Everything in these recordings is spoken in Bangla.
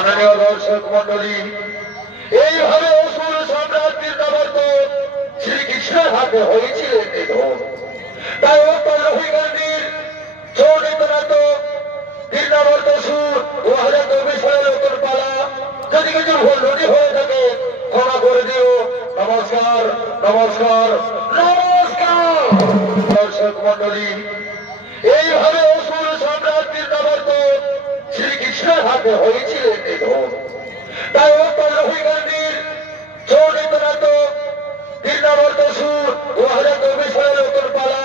মাননীয় দর্শক মন্ডলী, এইভাবে অসুর সম্রাট বীরনাবর্ত শ্রীকৃষ্ণের হাতে হয়েছিলেন নিধন। তাই অটল রহিগান্ধীর চৌনিত নাটক বীরনাবর্ত সুর 2024 সালের নতুন পালা। যদি কিছু ভুল ত্রুটি হয়ে থাকে ক্ষমা করে দিও। নমস্কার, নমস্কার, নমস্কার। দর্শক মন্ডলী, এইভাবে অসুর সম্রাট বীরনাবর্ত শ্রীকৃষ্ণের হাতে হয়েছিলেন নিধন। তাই অটল রহিগান্ধীর চৌনিত নাটক বীরনাবর্ত সুর 2024 সালের নতুন পালা।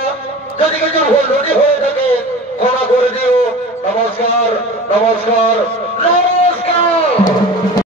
যদি কিছু ভুল ত্রুটি হয়ে থাকে ক্ষমা করে দিও। নমস্কার, নমস্কার।